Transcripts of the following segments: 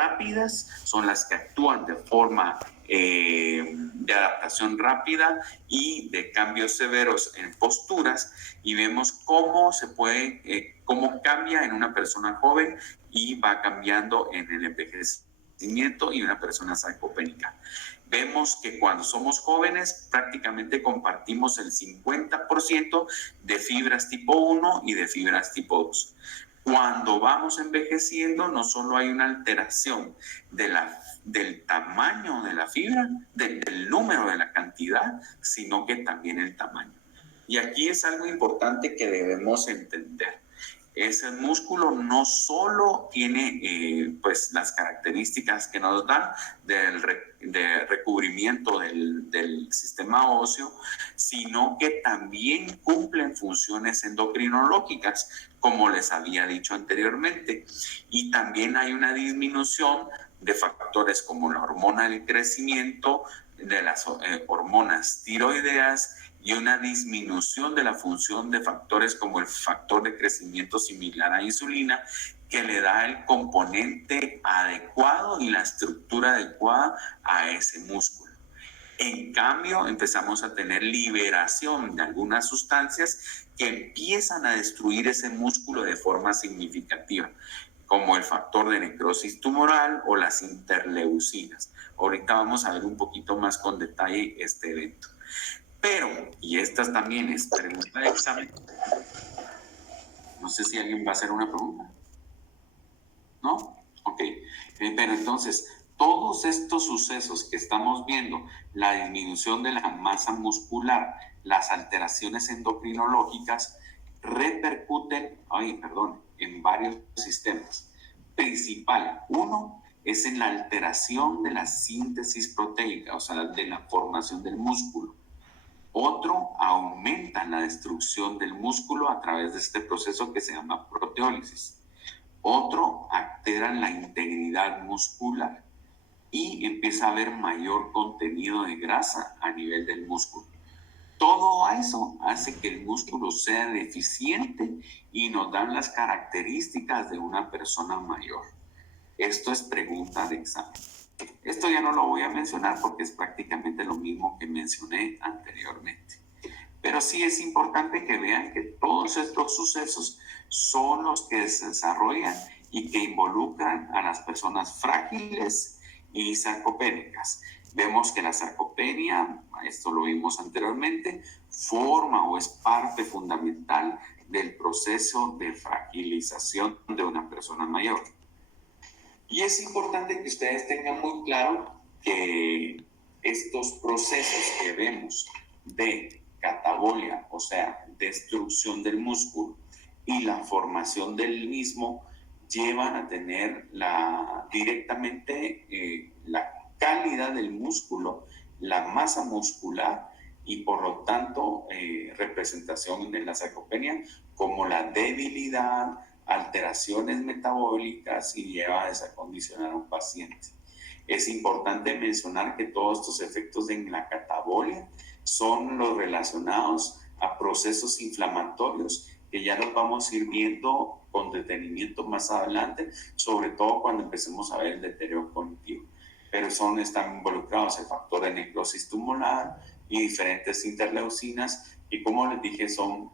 rápidas son las que actúan de forma de adaptación rápida y de cambios severos en posturas, y vemos cómo se puede, cómo cambia en una persona joven y va cambiando en el envejecimiento y una persona sarcopénica. Vemos que cuando somos jóvenes prácticamente compartimos el 50% de fibras tipo 1 y de fibras tipo 2. Cuando vamos envejeciendo, no solo hay una alteración del tamaño de la fibra, del número de la cantidad, sino que también el tamaño. Y aquí es algo importante que debemos entender. Ese músculo no solo tiene pues las características que nos dan de recubrimiento del sistema óseo, sino que también cumplen funciones endocrinológicas, como les había dicho anteriormente. Y también hay una disminución de factores como la hormona del crecimiento, de las hormonas tiroideas, y una disminución de la función de factores como el factor de crecimiento similar a insulina, que le da el componente adecuado y la estructura adecuada a ese músculo. En cambio, empezamos a tener liberación de algunas sustancias que empiezan a destruir ese músculo de forma significativa, como el factor de necrosis tumoral o las interleucinas. Ahorita vamos a ver un poquito más con detalle este evento. Pero, y esta también es pregunta de examen. No sé si alguien va a hacer una pregunta. ¿No? Ok. Pero entonces, todos estos sucesos que estamos viendo, la disminución de la masa muscular, las alteraciones endocrinológicas, repercuten, en varios sistemas. Principal, uno, es en la alteración de la síntesis proteica, o sea, de la formación del músculo. Otro, aumenta la destrucción del músculo a través de este proceso que se llama proteólisis. Otro, alteran la integridad muscular y empieza a haber mayor contenido de grasa a nivel del músculo. Todo eso hace que el músculo sea deficiente y nos dan las características de una persona mayor. Esto es pregunta de examen. Esto ya no lo voy a mencionar porque es prácticamente lo mismo que mencioné anteriormente. Pero sí es importante que vean que todos estos sucesos son los que se desarrollan y que involucran a las personas frágiles y sarcopénicas. Vemos que la sarcopenia, esto lo vimos anteriormente, forma o es parte fundamental del proceso de fragilización de una persona mayor. Y es importante que ustedes tengan muy claro que estos procesos que vemos de catabolia, o sea, destrucción del músculo, y la formación del mismo, llevan a tener directamente la calidad del músculo, la masa muscular y por lo tanto representación de la sarcopenia como la debilidad, alteraciones metabólicas y lleva a desacondicionar a un paciente. Es importante mencionar que todos estos efectos de la catabolia son los relacionados a procesos inflamatorios que ya los vamos a ir viendo con detenimiento más adelante, sobre todo cuando empecemos a ver el deterioro cognitivo. Pero están involucrados el factor de necrosis tumoral y diferentes interleucinas, y como les dije, son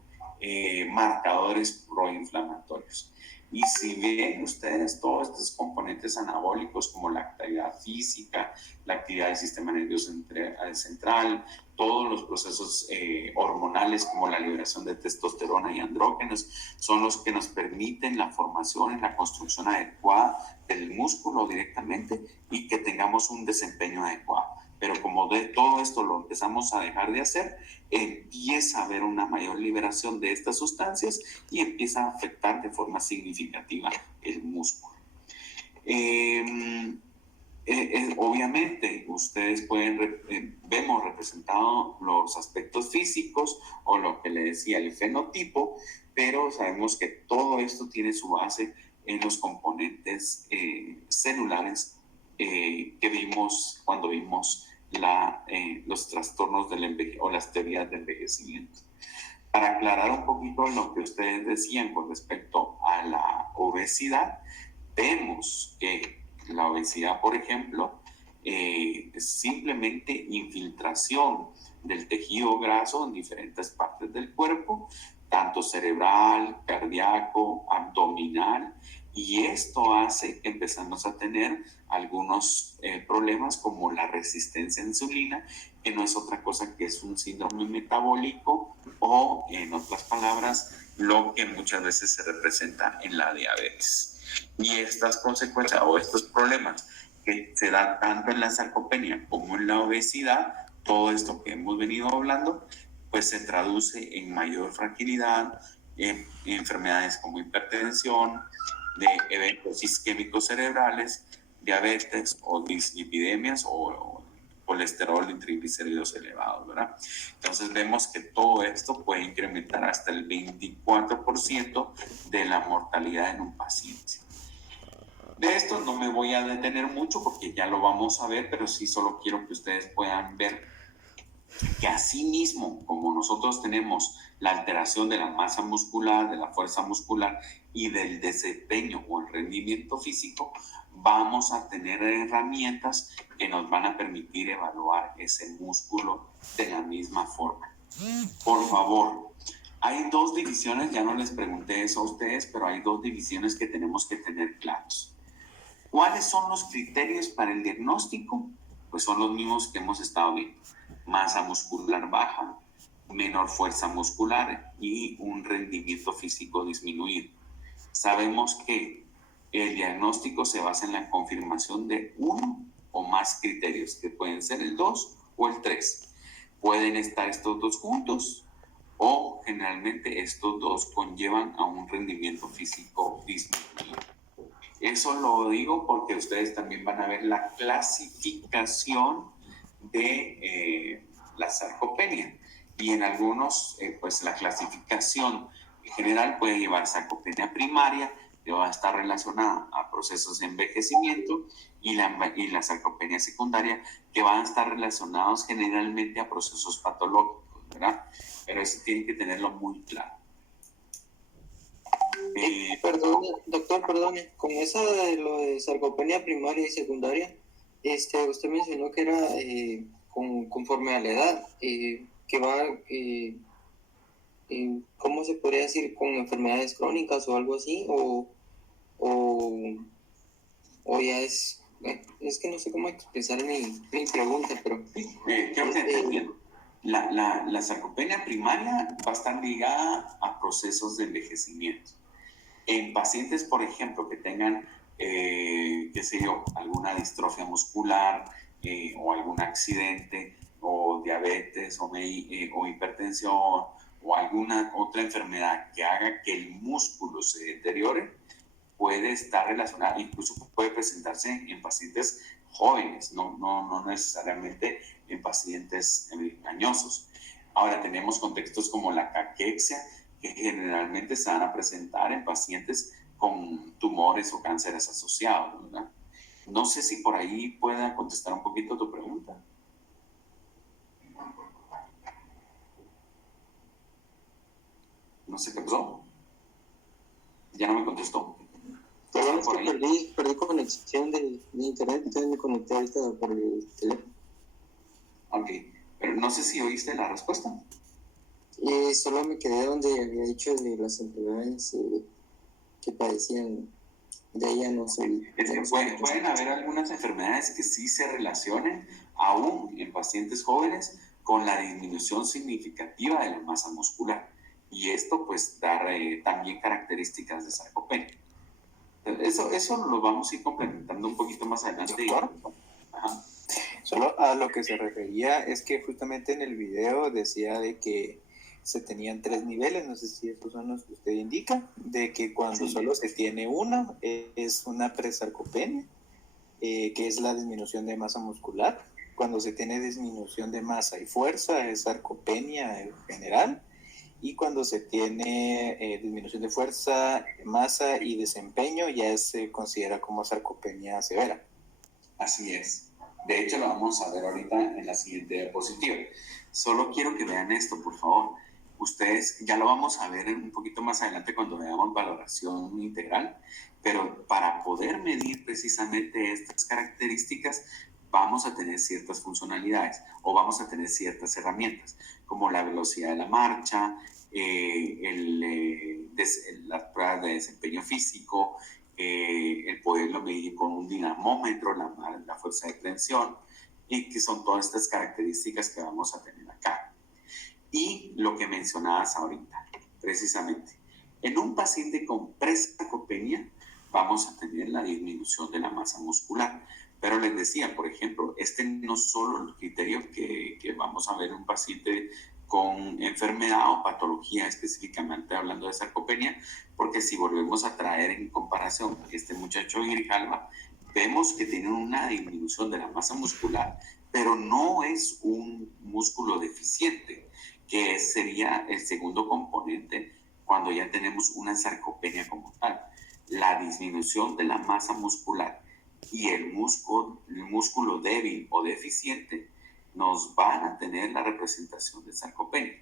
marcadores proinflamatorios. Y si ven ustedes todos estos componentes anabólicos como la actividad física, la actividad del sistema nervioso central, todos los procesos hormonales como la liberación de testosterona y andrógenos, son los que nos permiten la formación y la construcción adecuada del músculo directamente y que tengamos un desempeño adecuado. Pero como de todo esto lo empezamos a dejar de hacer, empieza a haber una mayor liberación de estas sustancias y empieza a afectar de forma significativa el músculo. Obviamente ustedes vemos representados los aspectos físicos o lo que le decía el fenotipo, pero sabemos que todo esto tiene su base en los componentes celulares que vimos cuando vimos los trastornos o las teorías del envejecimiento. Para aclarar un poquito lo que ustedes decían con respecto a la obesidad, vemos que la obesidad obesidad, por ejemplo, simplemente infiltración del tejido graso en diferentes partes del cuerpo, tanto cerebral, cardíaco, abdominal, y esto hace que empezamos a tener algunos problemas como la resistencia a insulina, que no es otra cosa que es un síndrome metabólico o, en otras palabras, lo que muchas veces se representa en la diabetes. Y estas consecuencias o estos problemas que se dan tanto en la sarcopenia como en la obesidad, todo esto que hemos venido hablando, pues se traduce en mayor fragilidad, en enfermedades como hipertensión, de eventos isquémicos cerebrales, diabetes o dislipidemias o colesterol y triglicéridos elevados, ¿verdad? Entonces vemos que todo esto puede incrementar hasta el 24% de la mortalidad en un paciente. De esto no me voy a detener mucho porque ya lo vamos a ver, pero sí solo quiero que ustedes puedan ver que así mismo como nosotros tenemos la alteración de la masa muscular, de la fuerza muscular y del desempeño o el rendimiento físico, vamos a tener herramientas que nos van a permitir evaluar ese músculo de la misma forma. Por favor, hay dos divisiones, ya no les pregunté eso a ustedes, pero hay dos divisiones que tenemos que tener claros. ¿Cuáles son los criterios para el diagnóstico? Pues son los mismos que hemos estado viendo. Masa muscular baja, menor fuerza muscular y un rendimiento físico disminuido. Sabemos que el diagnóstico se basa en la confirmación de uno o más criterios, que pueden ser el 2 o el 3. Pueden estar estos dos juntos o generalmente estos dos conllevan a un rendimiento físico disminuido. Eso lo digo porque ustedes también van a ver la clasificación de la sarcopenia. Y en algunos, pues la clasificación general puede llevar sarcopenia primaria, que va a estar relacionada a procesos de envejecimiento, y la sarcopenia secundaria, que van a estar relacionados generalmente a procesos patológicos, ¿verdad? Pero eso tienen que tenerlo muy claro. Perdone, doctor, perdone, con esa de lo de sarcopenia primaria y secundaria, usted mencionó que era conforme a la edad, que va, ¿cómo se podría decir? ¿Con enfermedades crónicas o algo así? ¿O ya es que no sé cómo expresar mi pregunta, pero... creo que entiendo. La sarcopenia primaria va a estar ligada a procesos de envejecimiento. En pacientes, por ejemplo, que tengan, qué sé yo, alguna distrofia muscular o algún accidente o diabetes o hipertensión o alguna otra enfermedad que haga que el músculo se deteriore, puede estar relacionada, incluso puede presentarse en pacientes jóvenes, no necesariamente en pacientes añosos. Ahora tenemos contextos como la caquexia, que generalmente se van a presentar en pacientes con tumores o cánceres asociados, ¿verdad? No sé si por ahí pueda contestar un poquito tu pregunta. No sé qué pasó. Ya no me contestó. Perdón, es que perdí conexión de internet, entonces me conecté ahorita por el teléfono. Ok, pero no sé si oíste la respuesta. Solo me quedé donde había dicho de las enfermedades que padecían. De ella no sé. Es que pueden haber algunas enfermedades que sí se relacionen, aún en pacientes jóvenes, con la disminución significativa de la masa muscular. Y esto, pues, da también características de sarcopenia. Eso lo vamos a ir complementando un poquito más adelante. Ajá. Solo a lo que se refería es que justamente en el video decía de que se tenían 3 niveles, no sé si estos son los que usted indica, de que cuando solo se tiene uno es una presarcopenia, que es la disminución de masa muscular. Cuando se tiene disminución de masa y fuerza es sarcopenia en general, y cuando se tiene disminución de fuerza, masa y desempeño ya se considera como sarcopenia severa. Así es. De hecho, lo vamos a ver ahorita en la siguiente diapositiva. Solo quiero que vean esto, por favor. ustedes, ya lo vamos a ver un poquito más adelante cuando veamos valoración integral, pero para poder medir precisamente estas características, vamos a tener ciertas funcionalidades o vamos a tener ciertas herramientas, como la velocidad de la marcha, las pruebas de desempeño físico, el poderlo medir con un dinamómetro, la fuerza de tensión, y que son todas estas características que vamos a tener acá. Y lo que mencionabas ahorita, precisamente, en un paciente con presarcopenia vamos a tener la disminución de la masa muscular. Pero les decía, por ejemplo, este no es solo el criterio que vamos a ver en un paciente con enfermedad o patología, específicamente hablando de sarcopenia, porque si volvemos a traer en comparación este muchacho y Grijalva, vemos que tiene una disminución de la masa muscular, pero no es un músculo deficiente, que sería el segundo componente cuando ya tenemos una sarcopenia como tal. La disminución de la masa muscular y el músculo débil o deficiente nos van a tener la representación de sarcopenia.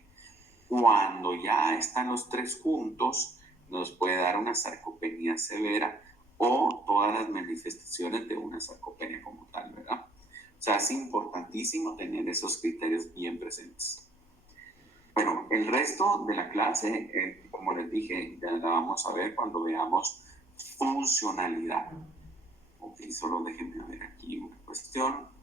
Cuando ya están los tres juntos, nos puede dar una sarcopenia severa o todas las manifestaciones de una sarcopenia como tal, ¿verdad? O sea, es importantísimo tener esos criterios bien presentes. Bueno, el resto de la clase, como les dije, ya la vamos a ver cuando veamos funcionalidad. Ok, solo déjenme ver aquí una cuestión.